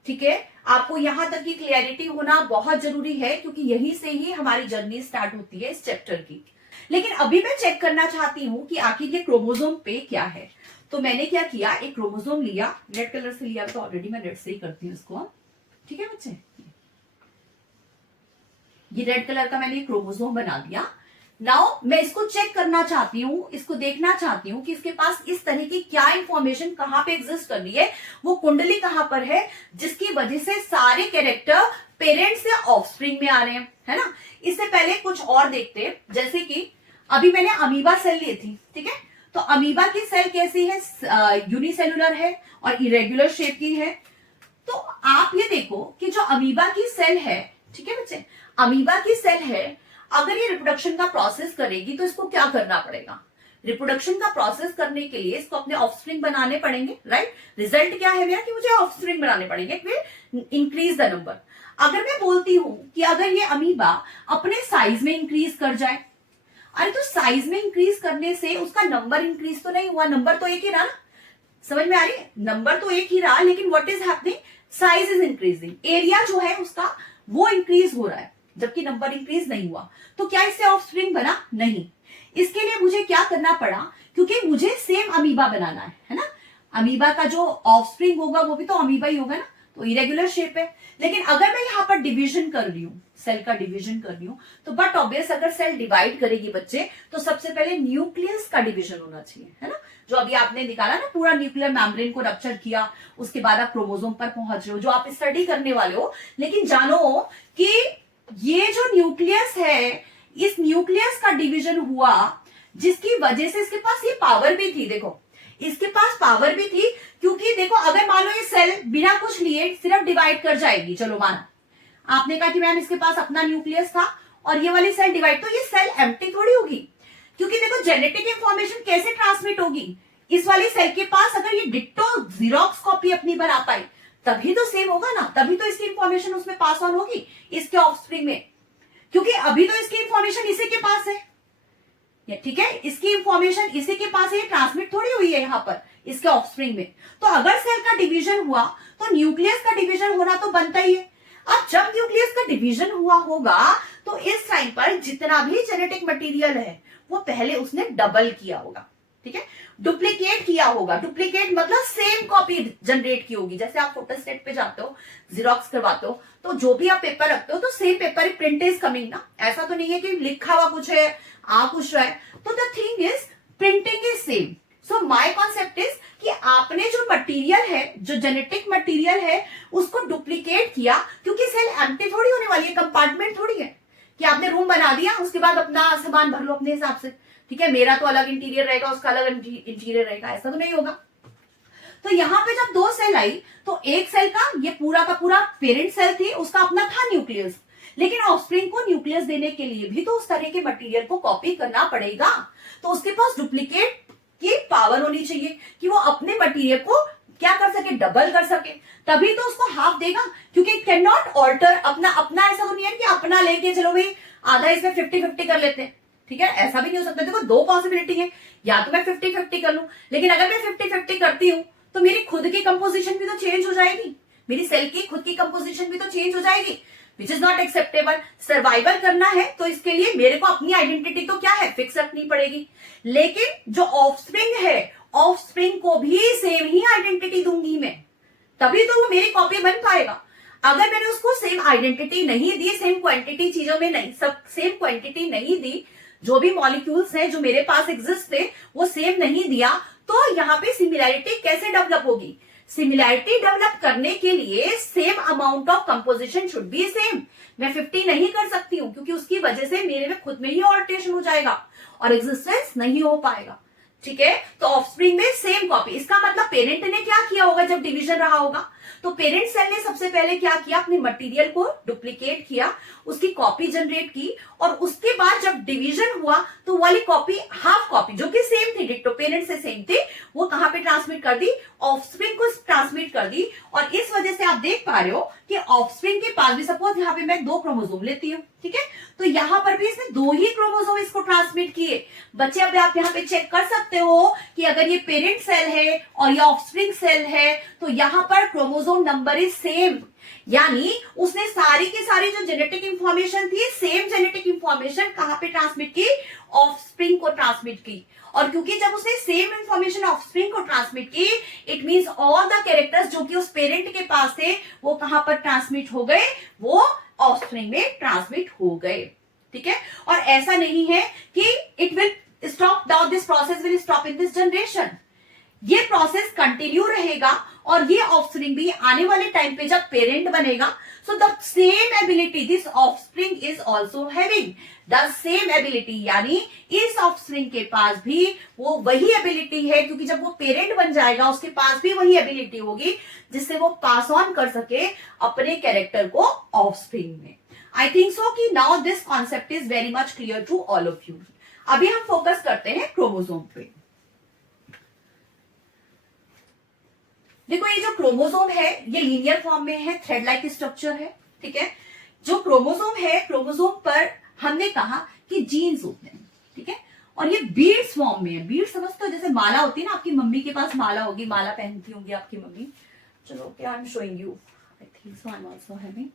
ठीक है। आपको यहां तक की क्लियरिटी होना बहुत जरूरी है, क्योंकि यहीं से ही हमारी जर्नी स्टार्ट होती है इस चैप्टर की। लेकिन अभी मैं चेक करना चाहती हूं कि आखिर ये क्रोमोसोम पे क्या है। तो मैंने क्या किया, एक क्रोमोसोम लिया, रेड कलर से लिया, तो ऑलरेडी मैं रेड से ही करती हूँ इसको, ठीक है बच्चे। ये रेड कलर का मैंने क्रोमोसोम बना दिया। नाउ मैं इसको चेक करना चाहती हूँ, इसको देखना चाहती हूँ कि इसके पास इस तरह की क्या इंफॉर्मेशन कहाँ पे एग्जिस्ट कर रही है, वो कुंडली कहाँ पर है, जिसकी वजह से सारे कैरेक्टर पेरेंट्स या ऑफस्प्रिंग में आ रहे हैं, है ना। इससे पहले कुछ और देखते हैं, जैसे कि अभी मैंने अमीबा सेल ली थी, ठीक है। तो अमीबा की सेल कैसी है, यूनिसेलुलर है और इरेगुलर शेप की है। तो आप ये देखो कि जो अमीबा की सेल है, ठीक है बच्चे, अमीबा की सेल है, अगर ये रिप्रोडक्शन का प्रोसेस करेगी तो इसको क्या करना पड़ेगा, रिप्रोडक्शन का प्रोसेस करने के लिए इसको अपने ऑफस्प्रिंग बनाने पड़ेंगे, राइट। रिजल्ट क्या है मेरा, कि मुझे ऑफस्प्रिंग बनाने पड़ेंगे, फिर इंक्रीज द नंबर। अगर मैं बोलती हूं कि अगर ये अमीबा अपने साइज में इंक्रीज कर जाए, अरे तो साइज में इंक्रीज करने से उसका नंबर इंक्रीज तो नहीं हुआ, नंबर तो एक ही रहा ना, समझ में आ रही है, नंबर तो एक ही रहा, लेकिन what is happening, size is increasing, area जो है उसका वो इंक्रीज हो रहा है, जबकि नंबर इंक्रीज नहीं हुआ। तो क्या इससे ऑफस्प्रिंग बना? नहीं। इसके लिए मुझे क्या करना पड़ा, क्योंकि मुझे सेम अमीबा बनाना है ना। अमीबा का जो ऑफस्प्रिंग होगा वो भी तो अमीबा ही होगा ना, तो इरेगुलर शेप है। लेकिन अगर मैं यहाँ पर डिवीजन कर रही हूँ, सेल का डिवीजन कर रही हूँ, तो बट ऑब्वियस अगर सेल डिवाइड करेगी बच्चे, तो सबसे पहले न्यूक्लियस का डिवीजन होना चाहिए, है ना। जो अभी आपने निकाला ना, पूरा न्यूक्लियर मेम्ब्रेन को रप्चर किया, उसके बाद आप क्रोमोसोम पर पहुंच रहे हो, जो आप स्टडी करने वाले हो। लेकिन जानो कि ये जो न्यूक्लियस है, इस न्यूक्लियस का डिवीजन हुआ, जिसकी वजह से इसके पास ये पावर भी थी। देखो इसके पास पावर भी थी, क्योंकि देखो अगर मान लो ये सेल बिना कुछ लिए सिर्फ डिवाइड कर जाएगी, चलो माना आपने कहा कि मैम इसके पास अपना न्यूक्लियस था और ये वाली सेल डिवाइड, तो ये सेल एम्प्टी थोड़ी होगी। क्योंकि देखो जेनेटिक इंफॉर्मेशन कैसे ट्रांसमिट होगी, इस वाली सेल के पास अगर ये डिट्टो जीरोक्स कॉपी अपनी बना पाई, तभी तो सेम होगा ना, तभी तो इसकी इंफॉर्मेशन उसमें पास ऑन होगी इसके ऑफस्प्रिंग में। क्योंकि अभी तो इसकी इंफॉर्मेशन इसी के पास है, ठीक है, इसकी इंफॉर्मेशन इसी के पास है, ट्रांसमिट थोड़ी हुई है यहाँ पर इसके ऑफस्प्रिंग में। तो अगर सेल का डिवीजन हुआ तो न्यूक्लियस का डिवीजन होना तो बनता ही है। अब जब न्यूक्लियस का डिवीजन हुआ होगा तो इस टाइम पर जितना भी जेनेटिक मटेरियल है वो पहले उसने डबल किया होगा, ठीक है, डुप्लीकेट किया होगा। डुप्लीकेट मतलब सेम कॉपी जनरेट की होगी। जैसे आप फोटोस्टेट पे जाते हो, जीरोक्स करवाते हो, तो जो भी आप पेपर रखते हो तो same paper print is coming ना। ऐसा तो नहीं है कि लिखा हुआ कुछ है आ कुछ है। तो the thing is printing is same. So my concept is कि आपने जो मटेरियल है, जो जेनेटिक मटेरियल है, उसको डुप्लीकेट किया, क्योंकि सेल एम्प्टी थोड़ी होने वाली है, कंपार्टमेंट थोड़ी है कि आपने रूम बना दिया, उसके बाद अपना सामान भर लो अपने हिसाब से, ठीक है, मेरा तो अलग इंटीरियर रहेगा, उसका अलग इंटीरियर रहेगा, ऐसा तो नहीं होगा। तो यहाँ पे जब दो सेल आई, तो एक सेल का ये पूरा का पूरा पेरेंट सेल थी, उसका अपना था न्यूक्लियस, लेकिन ऑफस्प्रिंग को न्यूक्लियस देने के लिए भी तो उस तरह के मटेरियल को कॉपी करना पड़ेगा। तो उसके पास डुप्लीकेट की पावर होनी चाहिए कि वो अपने मटेरियल को क्या कर सके, डबल कर सके, तभी तो उसको हाफ देगा। क्योंकि कैन नॉट ऑल्टर अपना अपना, ऐसा तो नहीं है कि अपना लेके चलो भाई आधा इसमें 50-50 कर लेते हैं, ठीक है, ऐसा भी नहीं हो सकता। देखो दो पॉसिबिलिटी है, या तो मैं 50-50 कर लूं, लेकिन अगर मैं 50-50 करती हूं तो मेरी खुद की कंपोजिशन भी तो चेंज हो जाएगी, मेरी सेल की खुद की कंपोजिशन भी तो चेंज हो जाएगी, which is not acceptable. Survival करना है तो इसके लिए मेरे को अपनी आइडेंटिटी तो क्या है, फिक्स रखनी पड़ेगी। लेकिन जो ऑफस्प्रिंग है, ऑफस्प्रिंग को भी सेम ही आइडेंटिटी दूंगी मैं, तभी तो वो मेरी कॉपी बन पाएगा। अगर मैंने उसको सेम आइडेंटिटी नहीं दी, सेम क्वांटिटी चीजों में नहीं, सब सेम क्वांटिटी नहीं दी, जो भी मॉलिक्यूल्स हैं जो मेरे पास एग्जिस्ट थे वो सेम नहीं दिया, तो यहाँ पे सिमिलैरिटी कैसे डेवलप होगी? सिमिलैरिटी डेवलप करने के लिए same amount of composition should be same. मैं 50 नहीं कर सकती हूँ, क्योंकि उसकी वजह से मेरे में खुद में ही ऑल्टरेशन हो जाएगा और एग्जिस्टेंस नहीं हो पाएगा, ठीक है। तो ऑफस्प्रिंग में सेम कॉपी, इसका मतलब पेरेंट ने क्या किया होगा जब डिवीजन रहा होगा, तो पेरेंट सेल ने सबसे पहले क्या किया, अपने मटेरियल को डुप्लीकेट किया, उसकी कॉपी जनरेट की, और उसके बाद जब डिवीजन हुआ तो वाली कॉपी, हाफ कॉपी जो कि सेम थी, डिट्टो पेरेंट से सेम थी, वो कहां पे ट्रांसमिट कर दी, ऑफस्प्रिंग को ट्रांसमिट कर दी। और इस वजह से आप देख पा रहे हो कि ऑफस्प्रिंग के पास भी, सपोज यहाँ पे मैं 2 क्रोमोसोम लेती हूँ, ठीक है, तो यहाँ पर भी इसने 2 ही क्रोमोसोम इसको ट्रांसमिट किए। बच्चे अब आप यहाँ पे चेक कर सकते हो कि अगर ये पेरेंट सेल है और ये ऑफस्प्रिंग सेल है, तो यहाँ पर क्रोमोसोम नंबर इज सेम, यानी उसने सारी की सारी जो जेनेटिक इंफॉर्मेशन थी, सेम जेनेटिक इंफॉर्मेशन कहां पे ट्रांसमिट की, ऑफस्प्रिंग को ट्रांसमिट की। और क्योंकि जब उसने सेम इंफॉर्मेशन ऑफस्प्रिंग को ट्रांसमिट की, it means all the characters जो कि उस पेरेंट के पास थे वो कहां पर ट्रांसमिट हो गए, वो ऑफस्प्रिंग में ट्रांसमिट हो गए, ठीक है। और ऐसा नहीं है कि it will stop down, this process will stop in this generation, ये प्रोसेस कंटिन्यू रहेगा। और ये ऑफस्प्रिंग भी आने वाले टाइम पे जब पेरेंट बनेगा, so the same ability this offspring is also having the same ability, यानी इस ऑफस्प्रिंग के पास भी वो वही एबिलिटी है, क्योंकि जब वो पेरेंट बन जाएगा उसके पास भी वही एबिलिटी होगी जिससे वो पास ऑन कर सके अपने कैरेक्टर को ऑफस्प्रिंग में। आई थिंक सो कि now this concept is very much clear to all of you. अभी हम फोकस करते हैं क्रोमोसोम पे। देखो ये जो क्रोमोसोम है ये लीनियर फॉर्म में है, थ्रेड लाइक स्ट्रक्चर है, ठीक है। जो क्रोमोसोम है, क्रोमोसोम पर हमने कहा कि जीन्स होते हैं, ठीक है, और ये बीड्स फॉर्म में है। बीड समझते हो, जैसे माला होती है ना, आपकी मम्मी के पास माला होगी, माला पहनती होंगी आपकी मम्मी, चलो क्या I am showing you, I think so I'm also having.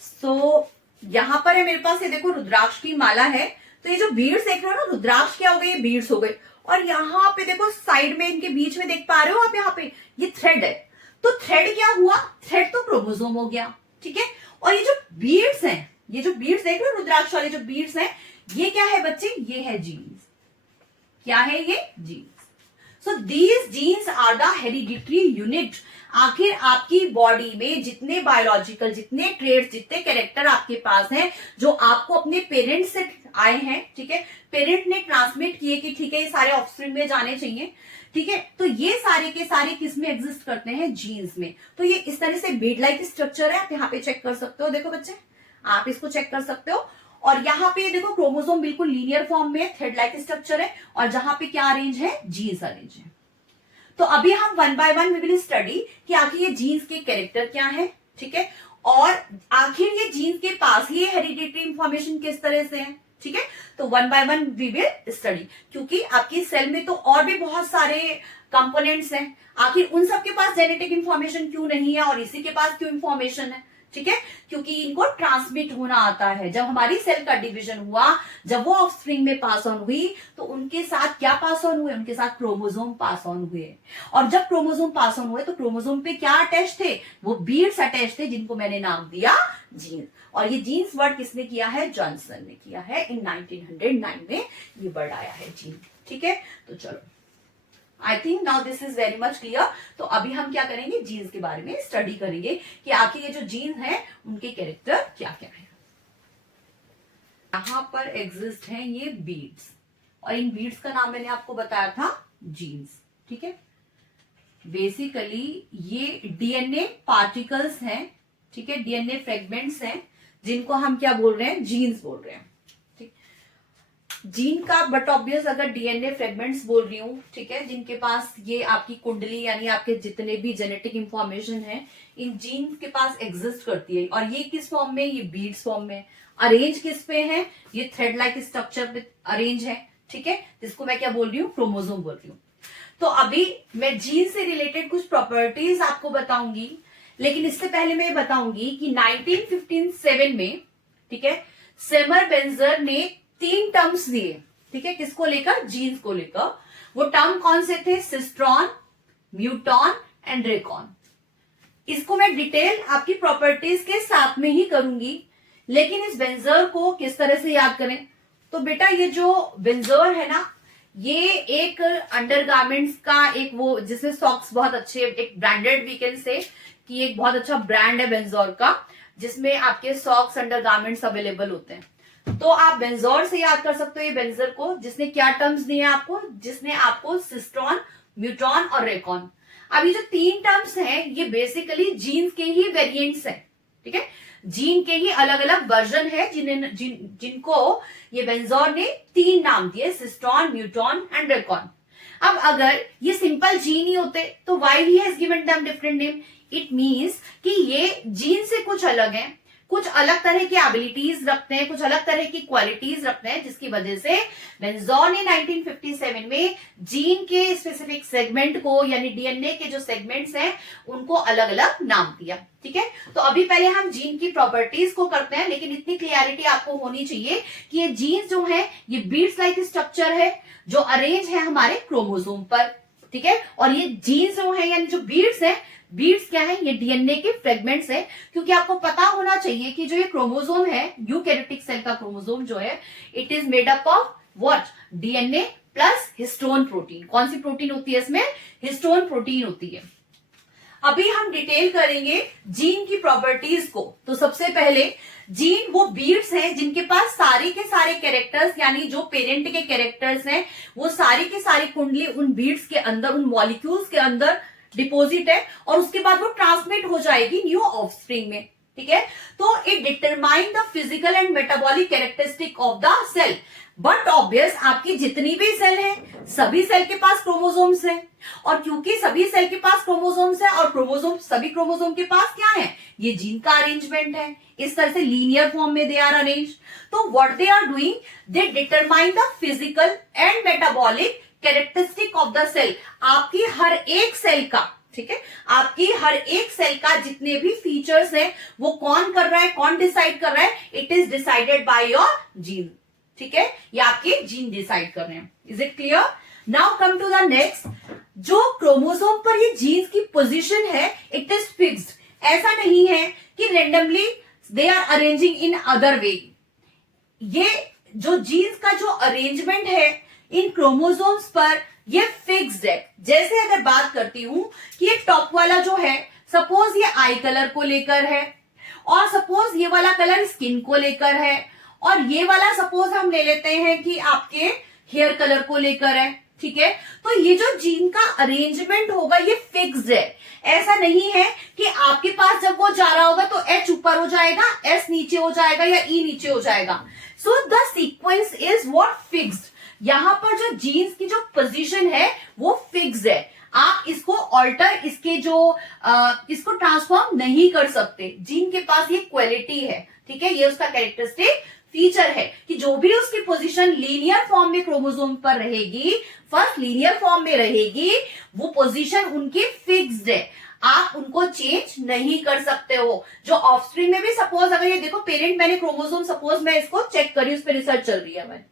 So यहाँ पर है मेरे पास, ये देखो रुद्राक्ष की माला है। तो ये जो बीड्स देख रहे हो ना, रुद्राक्ष क्या हो गए, ये बीड्स हो गए। और यहाँ पे देखो साइड में इनके बीच में देख पा रहे हो आप, यहाँ पे ये थ्रेड है। तो थ्रेड क्या हुआ, थ्रेड तो क्रोमोसोम हो गया, ठीक है। और ये जो बीड्स हैं, ये जो बीड्स देख रहे हो रुद्राक्ष वाले जो बीड्स हैं, ये क्या है बच्चे, ये है जीन्स। क्या है ये, genes. So these genes are the hereditary unit. आखिर आपकी बॉडी में जितने बायोलॉजिकल, जितने ट्रेड्स, जितने कैरेक्टर आपके पास हैं, जो आपको अपने पेरेंट्स से आए हैं, ठीक है, पेरेंट ने ट्रांसमिट किए कि ठीक है ये सारे ऑफस्प्रिंग में जाने चाहिए, ठीक है। तो ये सारे के सारे किस में एग्जिस्ट करते हैं, जीन्स में। तो ये इस तरह से बीड लाइक स्ट्रक्चर है, आप यहाँ पे चेक कर सकते हो। देखो बच्चे, आप इसको चेक कर सकते हो। और यहाँ पे देखो क्रोमोसोम बिल्कुल लीनियर फॉर्म में थ्रेड लाइक स्ट्रक्चर है, और जहां पे क्या अरेंज है, जीन्स अरेंज है। तो अभी हम one by one we will study कि आखिर ये जीन्स के कैरेक्टर क्या है, ठीक है, और आखिर ये जीन्स के पास ये हेरिडिटरी इंफॉर्मेशन किस तरह से है, ठीक है। तो one by one we will study, क्योंकि आपकी सेल में तो और भी बहुत सारे कंपोनेंट्स हैं। आखिर उन सबके पास जेनेटिक इंफॉर्मेशन क्यों नहीं है और इसी के पास क्यों इंफॉर्मेशन है, ठीक है, क्योंकि इनको ट्रांसमिट होना आता है। जब हमारी सेल का डिवीजन हुआ, जब वो ऑफस्प्रिंग में पास ऑन हुई, तो उनके साथ क्या पास ऑन हुए, उनके साथ क्रोमोसोम पास ऑन हुए। और जब क्रोमोसोम पास ऑन हुए तो क्रोमोसोम पे क्या अटैच थे, वो बीड्स अटैच थे, जिनको मैंने नाम दिया जीन्स। और ये जीन्स वर्ड किसने किया है, जॉनसन ने किया है। इन 1909 में ये वर्ड आया है जीन, ठीक है। तो चलो, आई think now this is very much clear. तो अभी हम क्या करेंगे, जीन्स के बारे में स्टडी करेंगे कि आखिर ये जो जीन्स है उनके कैरेक्टर क्या क्या है। यहां पर एग्जिस्ट हैं ये बीड्स, और इन बीड्स का नाम मैंने आपको बताया था जीन्स, ठीक है। बेसिकली ये डीएनए पार्टिकल्स हैं, ठीक है, डीएनए फ्रेगमेंट्स हैं, जिनको हम क्या बोल रहे हैं, जीन्स बोल रहे हैं। जीन का बट ऑब्वियस अगर डीएनए फ्रेगमेंट्स बोल रही हूं, ठीक है, जिनके पास ये आपकी कुंडली यानी आपके जितने भी जेनेटिक इंफॉर्मेशन है, इन जीन के पास एग्जिस्ट करती है। और ये किस फॉर्म में, ये बीड्स फॉर्म में। अरेंज किस पे है, ये थ्रेड लाइक स्ट्रक्चर पे अरेंज है, ठीक है, जिसको मैं क्या बोल रही हूँ, क्रोमोसोम बोल रही हूँ। तो अभी मैं जीन से रिलेटेड कुछ प्रॉपर्टीज आपको बताऊंगी, लेकिन इससे पहले मैं बताऊंगी कि 1957 में, ठीक है, सेमर बेंजर ने 3 टर्म्स दिए, ठीक है, किसको लेकर, जीन्स को लेकर। वो टर्म कौन से थे, सिस्ट्रॉन, म्यूटॉन एंड रेकॉन। इसको मैं डिटेल आपकी प्रॉपर्टीज के साथ में ही करूंगी, लेकिन इस बेंजर को किस तरह से याद करें। तो बेटा ये जो बेंजर है ना, ये एक अंडरगारमेंट्स का एक वो, जिसमें सॉक्स बहुत अच्छे, एक ब्रांडेड वी कैन से कि एक बहुत अच्छा ब्रांड है बेंजोर का, जिसमें आपके सॉक्स अंडरगारमेंट्स अवेलेबल होते हैं। तो आप बेंजोर से याद कर सकते हो ये बेंजर को, जिसने क्या टर्म्स दिए आपको, जिसने आपको सिस्ट्रॉन, म्यूटॉन और रेकॉन। अब ये जो 3 टर्म्स हैं, ये बेसिकली जीन्स के ही वेरिएंट्स हैं, ठीक है, जीन के ही अलग अलग वर्जन है, जिनको ये बेंजोर ने 3 नाम दिए, सिस्ट्रॉन, म्यूटॉन एंड रेकॉन। अब अगर ये सिंपल जीन ही होते तो why he has given them different name, it means कि ये जीन से कुछ अलग है, कुछ अलग तरह की एबिलिटीज रखते हैं, कुछ अलग तरह की क्वालिटीज रखते हैं, जिसकी वजह से बेंजोर ने 1957 में जीन के स्पेसिफिक सेगमेंट को, यानी डीएनए के जो सेगमेंट्स हैं, उनको अलग अलग नाम दिया, ठीक है। तो अभी पहले हम जीन की प्रॉपर्टीज को करते हैं, लेकिन इतनी क्लियरिटी आपको होनी चाहिए कि ये जीन जो है, ये बीड्स लाइक स्ट्रक्चर है, जो अरेंज है हमारे क्रोमोसोम पर, ठीक है। और ये जीन जो है, यानी जो बीड्स है, बीड्स क्या है, ये डीएनए के फ्रेगमेंट्स है। क्योंकि आपको पता होना चाहिए कि जो ये क्रोमोसोम है, यूकैरियोटिक सेल का क्रोमोसोम जो है, it is made up of what, DNA plus histone protein. कौन सी प्रोटीन होती है इसमें, हिस्टोन प्रोटीन होती है। अभी हम डिटेल करेंगे जीन की प्रॉपर्टीज को। तो सबसे पहले जीन वो बीड्स हैं जिनके पास सारे के सारे कैरेक्टर्स, यानी जो पेरेंट के कैरेक्टर्स हैं, वो सारी के सारी कुंडली उन बीड्स के अंदर, उन मॉलिक्यूल्स के अंदर डिपोजिट है, और उसके बाद वो ट्रांसमिट हो जाएगी न्यू ऑफस्प्रिंग में, ठीक है। तो it determine the physical and metabolic characteristic of the cell. But obvious आपकी जितनी भी सेल है, सभी सेल के पास क्रोमोसोम्स हैं, और क्योंकि सभी सेल के पास क्रोमोसोम्स है, और क्रोमोसोम, सभी क्रोमोसोम के पास क्या है, ये जीन का अरेंजमेंट है, इस तरह से लीनियर फॉर्म में दे आर अरेंज। तो what they are doing, they determine the physical and metabolic characteristic of the cell. आपकी हर एक सेल का ठीक है। आपकी हर एक सेल का जितने भी फीचर्स है वो कौन कर रहा है, कौन डिसाइड कर रहा है, it is decided by your gene, ठीक है। ये आपके जीन डिसाइड कर रहे हैं। Is it clear? Now come to the next. जो क्रोमोसोम पर ये जीन्स की पोजीशन है इट इज फिक्स्ड। ऐसा नहीं है कि randomly they are arranging in other way. ये जो जीन्स का जो अरेंजमेंट है इन क्रोमोसोम्स पर ये फिक्स्ड है। जैसे अगर बात करती हूं कि ये टॉप वाला जो है सपोज ये आई कलर को लेकर है, और सपोज ये वाला कलर स्किन को लेकर है, और ये वाला सपोज हम ले लेते हैं कि आपके हेयर कलर को लेकर है, ठीक है। तो ये जो जीन का अरेंजमेंट होगा ये फिक्स्ड है। ऐसा नहीं है कि आपके पास जब वो जा रहा होगा तो एच ऊपर हो जाएगा, एस नीचे हो जाएगा या ई नीचे हो जाएगा। So the sequence is what fixed. यहां पर जो जीन्स की जो पोजीशन है वो फिक्स्ड है। आप इसको ऑल्टर, इसके जो इसको ट्रांसफॉर्म नहीं कर सकते। जीन के पास ये क्वालिटी है, ठीक है। ये उसका कैरेक्टरिस्टिक फीचर है कि जो भी उसकी पोजीशन लीनियर फॉर्म में क्रोमोसोम पर रहेगी, फर्स्ट लीनियर फॉर्म में रहेगी, वो पोजीशन उनकी फिक्स्ड है। आप उनको चेंज नहीं कर सकते हो। जो ऑफस्प्रिंग में भी सपोज अगर ये देखो पेरेंट मैंने क्रोमोसोम सपोज मैं इसको चेक करी, उस पर रिसर्च चल रही है मैंने,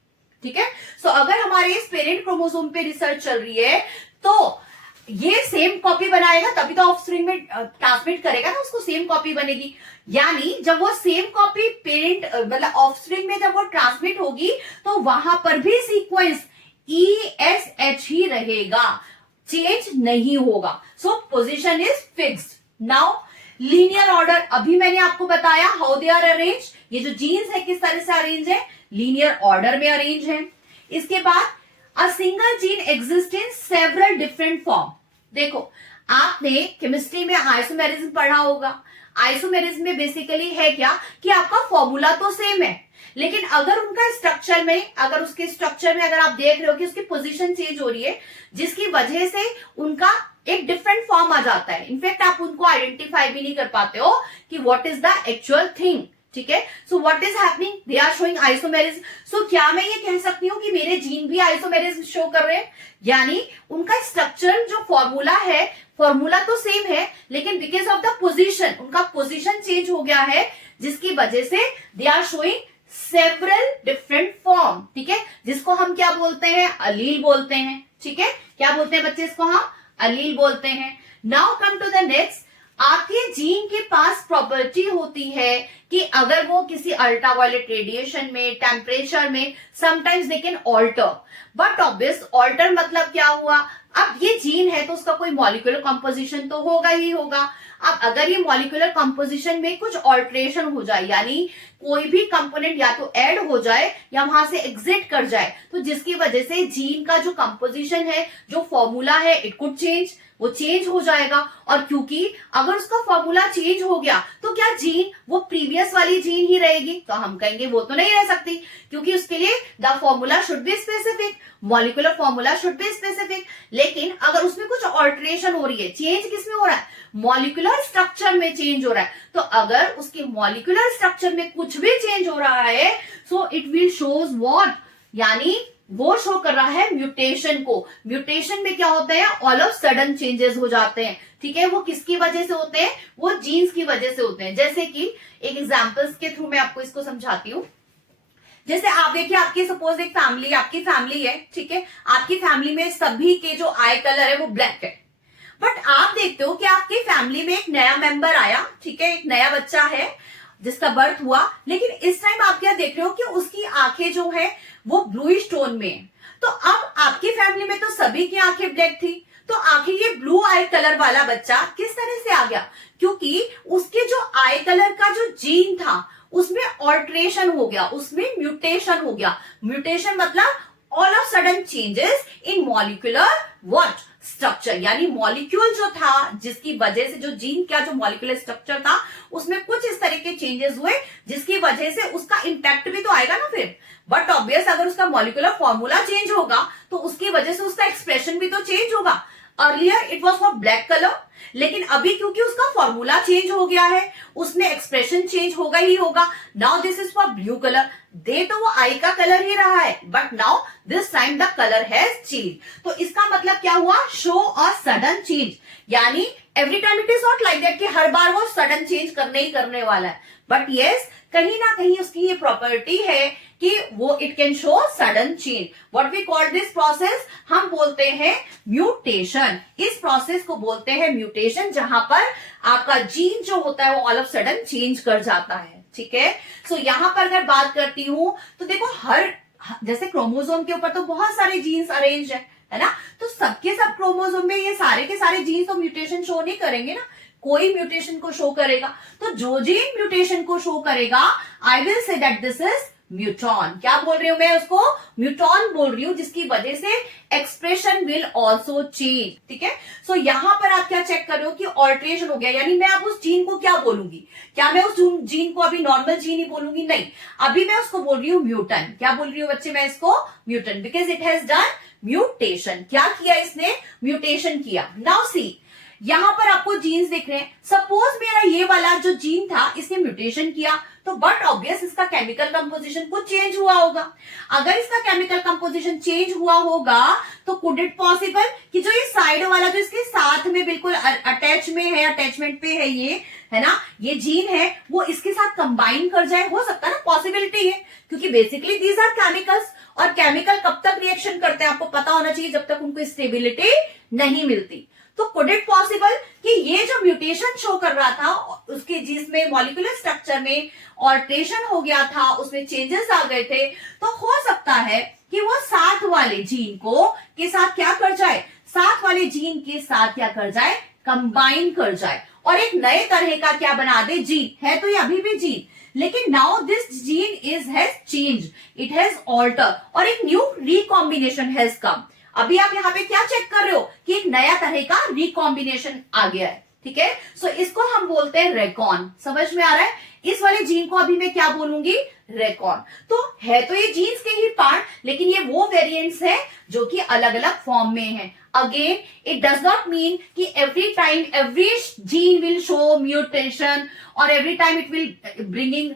ठीक है। सो अगर हमारे इस पेरेंट क्रोमोसोम पे रिसर्च चल रही है तो ये सेम कॉपी बनाएगा तभी तो ऑफस्प्रिंग में ट्रांसमिट करेगा ना, उसको सेम कॉपी बनेगी। यानी जब वो सेम कॉपी पेरेंट मतलब ऑफस्प्रिंग में जब वो ट्रांसमिट होगी तो वहां पर भी सीक्वेंस ESH ही रहेगा, चेंज नहीं होगा। सो position is fixed. Now linear order, अभी मैंने आपको बताया हाउ दे आर अरेंज। ये जो जीन्स है किस तरह से अरेंज है, लीनियर ऑर्डर में अरेंज है। इसके बाद a single gene exist in several different form. देखो आपने केमिस्ट्री में आइसोमेरिज्म पढ़ा होगा। आइसोमेरिज्म में बेसिकली है क्या कि आपका फॉर्मूला तो सेम है, लेकिन अगर उनका स्ट्रक्चर में, अगर उसके स्ट्रक्चर में अगर आप देख रहे हो कि उसकी पोजीशन चेंज हो रही है जिसकी वजह से उनका एक डिफरेंट फॉर्म आ जाता है। इनफैक्ट आप उनको आइडेंटिफाई भी नहीं कर पाते हो कि what is the actual thing, ठीक है। So what is happening, they are showing isomerism. So क्या मैं ये कह सकती हूँ कि मेरे जीन भी आइसोमेरिज्म शो कर रहे हैं? यानी उनका स्ट्रक्चर जो फॉर्मूला है, फॉर्मूला तो सेम है, लेकिन बिकॉज ऑफ द पोजीशन, उनका पोजीशन चेंज हो गया है जिसकी वजह से they are showing several different form, ठीक है। जिसको हम क्या बोलते हैं, अलील बोलते हैं, ठीक है। क्या बोलते हैं बच्चे इसको, हम अलील बोलते हैं। Now come to the next. आपके जीन के पास प्रॉपर्टी होती है कि अगर वो किसी अल्ट्रावायलेट रेडिएशन में, टेम्परेचर में, sometimes they can alter. But obvious alter मतलब क्या हुआ, अब ये जीन है तो उसका कोई मॉलिक्यूलर कंपोजिशन तो होगा ही होगा। अब अगर ये मॉलिक्यूलर कंपोजिशन में कुछ ऑल्ट्रेशन हो जाए, यानी कोई भी कंपोनेंट या तो ऐड हो जाए या वहां से एग्जिट कर जाए, तो जिसकी वजह से जीन का जो कंपोजिशन है, जो फॉर्मूला है, इट कुड चेंज, वो चेंज हो जाएगा। और क्योंकि अगर उसका फॉर्मूला चेंज हो गया तो क्या जीन वो प्रीवियस वाली जीन ही रहेगी, तो हम कहेंगे वो तो नहीं रह सकती, क्योंकि उसके लिए the formula should be specific, molecular formula should be specific. लेकिन अगर उसमें कुछ ऑल्टरेशन हो रही है, चेंज किसमें हो रहा है, मॉलिक्यूलर स्ट्रक्चर में चेंज हो रहा है, तो अगर उसके मॉलिक्यूलर स्ट्रक्चर में कुछ भी चेंज हो रहा है so it will shows what, यानी वो शो कर रहा है म्यूटेशन को। म्यूटेशन में क्या होता है, ऑल ऑफ सडन चेंजेस हो जाते हैं, ठीक है। वो किसकी वजह से होते हैं, वो जीन्स की वजह से होते हैं। जैसे कि एक एग्जांपल्स के थ्रू मैं आपको इसको समझाती हूँ। जैसे आप देखिए, आपकी सपोज एक फैमिली, आपकी फैमिली है, ठीक है। आपकी फैमिली में सभी के जो आई कलर है वो ब्लैक है, बट आप देखते हो कि आपकी फैमिली में एक नया मेंबर आया, ठीक है, एक नया बच्चा है जिसका बर्थ हुआ, लेकिन इस टाइम आप क्या देख रहे हो कि उसकी आंखें जो है वो ब्लूइश टोन में है। तो अब आपकी फैमिली में तो सभी की आंखें ब्लैक थी, तो आखिर ये ब्लू आई कलर वाला बच्चा किस तरह से आ गया, क्योंकि उसके जो आई कलर का जो जीन था उसमें ऑल्ट्रेशन हो गया, उसमें म्यूटेशन हो गया। म्यूटेशन मतलब all of sudden changes in molecular what structure, यानी मॉलिक्यूल जो था जिसकी वजह से जो जीन का जो मॉलिक्यूलर स्ट्रक्चर था उसमें कुछ इस तरह के चेंजेस हुए जिसकी वजह से उसका इंपैक्ट भी तो आएगा ना फिर। बट ऑब्वियस अगर उसका मॉलिक्यूलर फॉर्मूला चेंज होगा तो उसकी वजह से उसका एक्सप्रेशन भी तो चेंज होगा। Earlier it was for black colour, लेकिन अभी क्योंकि उसका फॉर्मूला चेंज हो गया है, उसमें एक्सप्रेशन चेंज होगा ही होगा। Now this is for blue colour, दे तो वो आई का कलर ही रहा है, but now this time the colour has change. तो इसका मतलब क्या हुआ, शो अ सडन चेंज, यानी every time it is not like that कि हर बार वो सडन चेंज करने ही करने वाला है, बट यस कहीं ना कहीं उसकी ये प्रॉपर्टी है कि वो it can show sudden change. What we call this process, हम बोलते हैं म्यूटेशन। इस प्रोसेस को बोलते हैं म्यूटेशन, जहां पर आपका जीन जो होता है वो ऑल ऑफ सडन चेंज कर जाता है। ठीक है, सो यहां पर अगर बात करती हूं तो देखो हर जैसे क्रोमोसोम के ऊपर तो बहुत सारे जीन्स अरेंज है ना, तो सबके सब क्रोमोसोम में ये सारे के सारे जीन्स तो म्यूटेशन शो नहीं करेंगे ना, कोई म्यूटेशन को शो करेगा। तो जो जीन म्यूटेशन को शो करेगा, I will say that this is muton. क्या बोल रही हूं मैं, उसको म्यूटॉन बोल रही हूं, जिसकी वजह से एक्सप्रेशन विल ऑल्सो चेंज। ठीक है, सो यहां पर आप क्या चेक कर रहे हो कि ऑल्ट्रेशन हो गया, यानी मैं अब उस जीन को क्या बोलूंगी, क्या मैं उस जीन को अभी नॉर्मल जीन ही बोलूंगी, नहीं, अभी मैं उसको बोल रही हूँ म्यूटन। क्या बोल रही हूँ बच्चे मैं इसको, muton, because it has done mutation. क्या किया इसने, म्यूटेशन किया। नाउ सी, यहां पर आपको जीन्स दिख रहे हैं, सपोज मेरा ये वाला जो जीन था इसने म्यूटेशन किया, तो बट ऑब्वियस इसका केमिकल कंपोजिशन कुछ चेंज हुआ होगा। अगर इसका केमिकल कंपोजिशन चेंज हुआ होगा तो कुड इट पॉसिबल कि जो ये साइड वाला जो इसके साथ में बिल्कुल अटैच में है, अटैचमेंट पे है ये, है ना, ये जीन है, वो इसके साथ कंबाइन कर जाए, हो सकता है ना, पॉसिबिलिटी है, क्योंकि बेसिकली दीज आर केमिकल्स, और केमिकल कब तक रिएक्शन करते हैं आपको पता होना चाहिए, जब तक उनको स्टेबिलिटी नहीं मिलती। तो कुड इट पॉसिबल कि ये जो म्यूटेशन शो कर रहा था उसके जिसमें मॉलिक्यूलर स्ट्रक्चर में ऑल्ट्रेशन हो गया था, उसमें चेंजेस आ गए थे, तो हो सकता है कि वो साथ वाले जीन को के साथ क्या कर जाए, साथ वाले जीन के साथ क्या कर जाए, कंबाइन कर जाए, और एक नए तरह का क्या बना दे, जीन है तो ये अभी भी जीन, लेकिन now this gene is has change, it has alter, और एक न्यू रिकॉम्बिनेशन हैज कम। अभी आप यहाँ पे क्या चेक कर रहे हो कि एक नया तरह का रिकॉम्बिनेशन आ गया है। ठीक है, सो इसको हम बोलते हैं रेकॉन। समझ में आ रहा है, इस वाले जीन को अभी मैं क्या बोलूंगी, रेकॉन। तो है तो ये जीन्स के ही पार्ट, लेकिन ये वो वेरिएंट्स है जो कि अलग अलग फॉर्म में है। Again it does not mean कि every time every gene will show mutation or every time it will bringing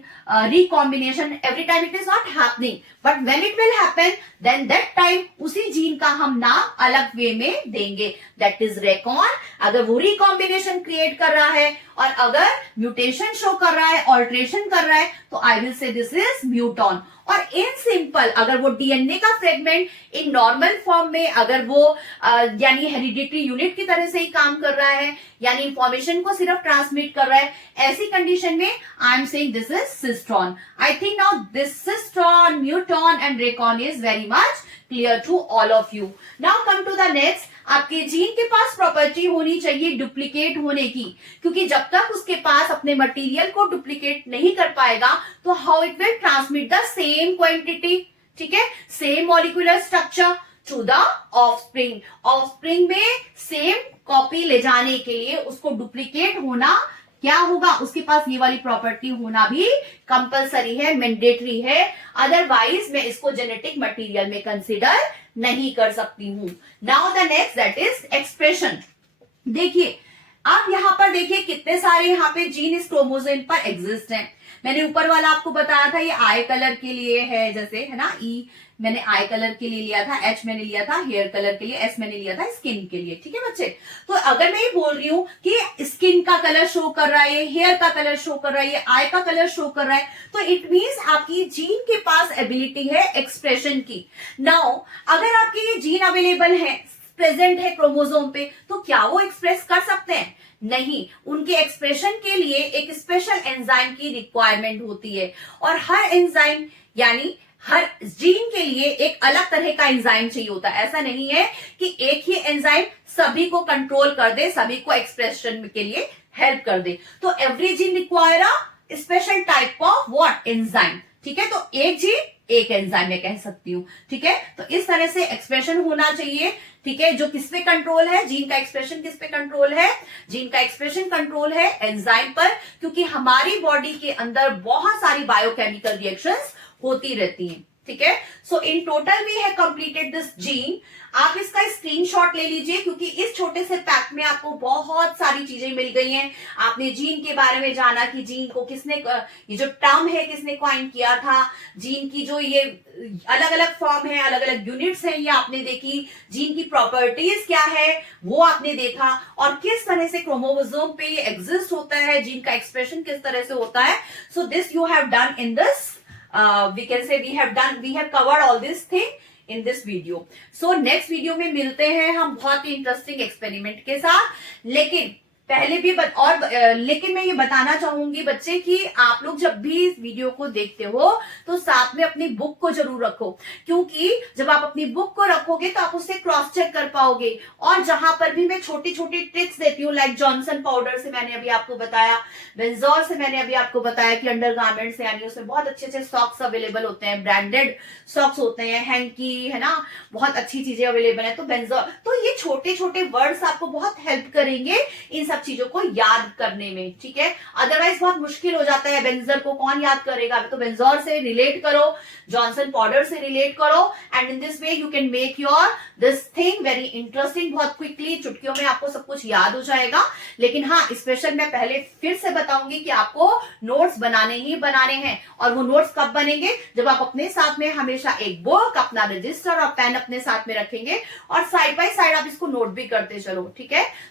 recombination, every time it is not happening, but when it will happen then that time उसी जीन का हम नाम अलग वे में देंगे, that is recon। अगर वो रिकॉम्बिनेशन क्रिएट कर रहा है और अगर म्यूटेशन शो कर रहा है, ऑल्ट्रेशन कर रहा है, तो I will say this is muton. और इन सिंपल अगर वो डीएनए का फ्रेगमेंट इन नॉर्मल फॉर्म में अगर वो यानी हेरिडिटरी यूनिट की तरह से ही काम कर रहा है, यानी इंफॉर्मेशन को सिर्फ ट्रांसमिट कर रहा है, ऐसी कंडीशन में I am saying this is cistron. I think now this cistron, muton and recon is very much clear to all of you. Now come to the next, आपके जीन के पास प्रॉपर्टी होनी चाहिए डुप्लीकेट होने की, क्योंकि जब तक उसके पास अपने मटेरियल को डुप्लीकेट नहीं कर पाएगा तो how it will transmit the same quantity, ठीक है, same molecular structure to the offspring. Offspring में सेम कॉपी ले जाने के लिए उसको डुप्लीकेट होना क्या होगा, उसके पास ये वाली प्रॉपर्टी होना भी कंपलसरी है, मैंडेटरी है, अदरवाइज मैं इसको जेनेटिक मटेरियल में कंसीडर नहीं कर सकती हूं। Now the next that is expression. देखिए आप यहां पर देखिए कितने सारे यहाँ पे जीन इस क्रोमोसोम पर एग्जिस्ट हैं। मैंने ऊपर वाला आपको बताया था ये आई कलर के लिए है, जैसे है ना, ई मैंने आई कलर के लिए लिया था, एच मैंने लिया था हेयर कलर के लिए, एस मैंने लिया था स्किन के लिए। ठीक है बच्चे, तो अगर मैं ये बोल रही हूँ कि स्किन का कलर शो कर रहा है, हेयर का कलर शो कर रहा है, आई का कलर शो कर रहा है, तो इट मीन्स आपकी जीन के पास एबिलिटी है एक्सप्रेशन की। नाउ अगर आपके ये जीन अवेलेबल है, प्रेजेंट है क्रोमोसोम पे, तो क्या वो एक्सप्रेस कर सकते हैं? नहीं, उनके एक्सप्रेशन के लिए एक स्पेशल एंजाइम की रिक्वायरमेंट होती है, और हर एंजाइम यानी हर जीन के लिए एक अलग तरह का एंजाइम चाहिए होता है। ऐसा नहीं है कि एक ही एंजाइम सभी को कंट्रोल कर दे, सभी को एक्सप्रेशन के लिए हेल्प कर दे। तो every gene require a special type of what, enzyme. ठीक है, तो एक जीन एक एंजाइम में कह सकती हूँ। ठीक है, तो इस तरह से एक्सप्रेशन होना चाहिए। ठीक है, जो किस पे कंट्रोल है, जीन का एक्सप्रेशन किस पे कंट्रोल है, जीन का एक्सप्रेशन कंट्रोल है एंजाइम पर, क्योंकि हमारी बॉडी के अंदर बहुत सारी बायोकेमिकल रिएक्शंस होती रहती हैं। ठीक है। So in total we have completed this gene. आप इसका स्क्रीनशॉट ले लीजिए क्योंकि इस छोटे से पैक में आपको बहुत सारी चीजें मिल गई हैं। आपने जीन के बारे में जाना कि जीन को किसने, ये जो टर्म है किसने कॉइन किया था, जीन की जो ये अलग अलग फॉर्म है, अलग अलग यूनिट्स हैं, ये आपने देखी, जीन की प्रॉपर्टीज क्या है वो आपने देखा, और किस तरह से क्रोमोसोम पे ये एग्जिस्ट होता है, जीन का एक्सप्रेशन किस तरह से होता है। So this you have done in this, we can say we have covered all this thing in this video. So next video में मिलते हैं हम बहुत ही इंटरेस्टिंग एक्सपेरिमेंट के साथ। लेकिन पहले भी लेकिन मैं ये बताना चाहूंगी बच्चे कि आप लोग जब भी इस वीडियो को देखते हो तो साथ में अपनी बुक को जरूर रखो, क्योंकि जब आप अपनी बुक को रखोगे तो आप उससे क्रॉस चेक कर पाओगे। और जहां पर भी मैं छोटी छोटी ट्रिक्स देती हूँ, लाइक जॉनसन पाउडर से मैंने अभी आपको बताया, बेंजोर से मैंने अभी आपको बताया कि अंडरगारमेंट्स यानी उसमें बहुत अच्छे अच्छे सॉक्स अवेलेबल होते हैं, ब्रांडेड सॉक्स होते हैं, हैंकी है ना, बहुत अच्छी चीजें अवेलेबल है। तो बेंजोर, तो ये छोटे छोटे वर्ड्स आपको बहुत हेल्प करेंगे इन सब चीजों को याद करने में, ठीक है। अदरवाइज बहुत मुश्किल हो जाता है, बेंजर को कौन याद करेगा। तो बेंजोर से रिलेट करो, जॉनसन पाउडर से रिलेट करो, and in this way you can make your this thing very interesting. बहुत क्विकली चुटकियों में आपको सब कुछ याद हो जाएगा। लेकिन हाँ, स्पेशल मैं पहले फिर से बताऊंगी कि आपको नोट्स बनाने ही बनाने हैं। और वो नोट्स कब बनेंगे, जब आप अपने साथ में हमेशा एक बुक, अपना रजिस्टर और पेन अपने साथ में रखेंगे और साइड बाय साइड आप इसको नोट भी करते चलो, ठीक है।